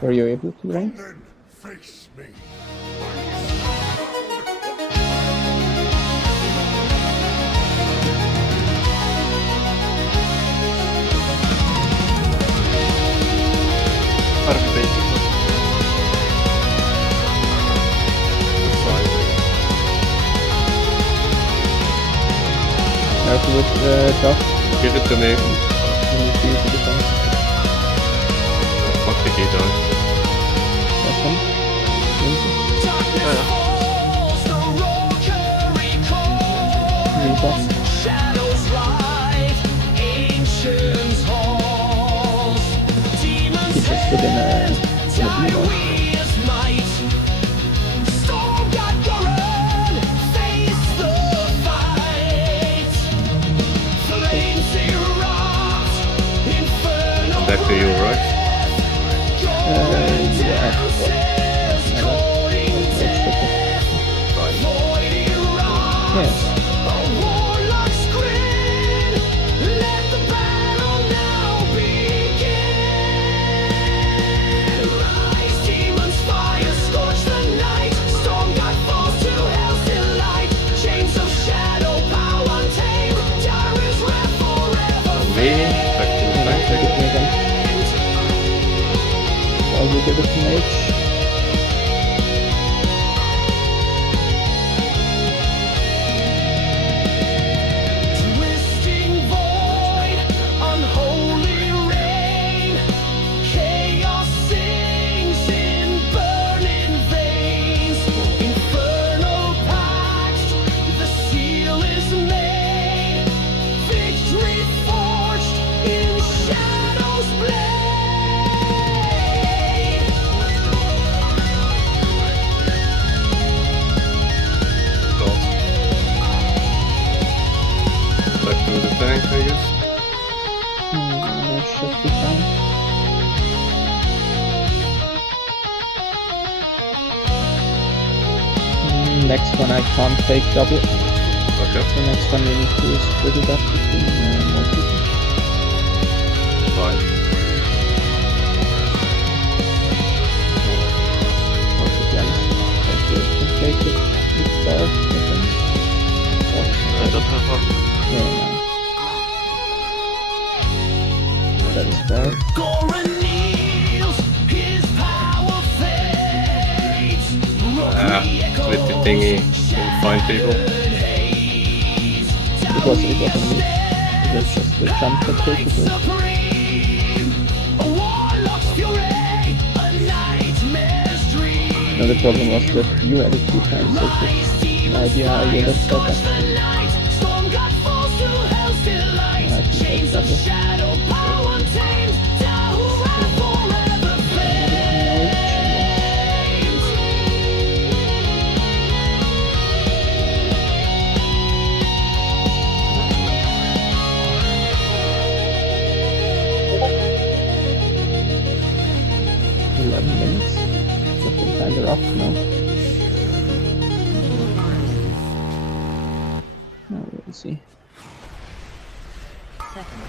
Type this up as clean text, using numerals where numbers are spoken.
Were you able to rank? Then face me. Are we baiting? Careful with Josh. Give it to me. You need to use the defense. Fuck the key dog. That's him. Lindsay. Reba. Keep us within a blue. Stormguard Gorren, face the fight. Flames erupt, inferno Back to you, right? Yeah. void erupts. Yes. A warlock's grin. Let the battle now begin. Rise, demons, fire, scorch the night. Stormguard falls to hell's delight. Chains of shadow, power untamed. Tyrant's wrath forever. Me. Back to the tank. Take it to me again. I will give it to Mage. Twisting void, unholy rain. Chaos sings in burning veins. Infernal pact, the seal is made. Victory forged in shadow's blade. Back to the tank, I guess. Should be fine. Next one I can't take double. Okay. So next one we need to split it up between more people. Fine. Or to be honest, I can take it with dark, I think. I don't have armor. Yeah, no. That is fair. Gorren kneels, his power fades. Rookery With the thingy, can find people. It wasn't me. It was just the jump that took it with. supreme. A warlock's fury, a nightmare's dream. No, the problem was that you had it 2 times, so it's no idea how you left that up. Stormguard falls to hell's delight. I can take Chains of double. shadow, power untamed. Down forever flames. 11 minutes. Looking kinda rough now. Now we'll see. Second.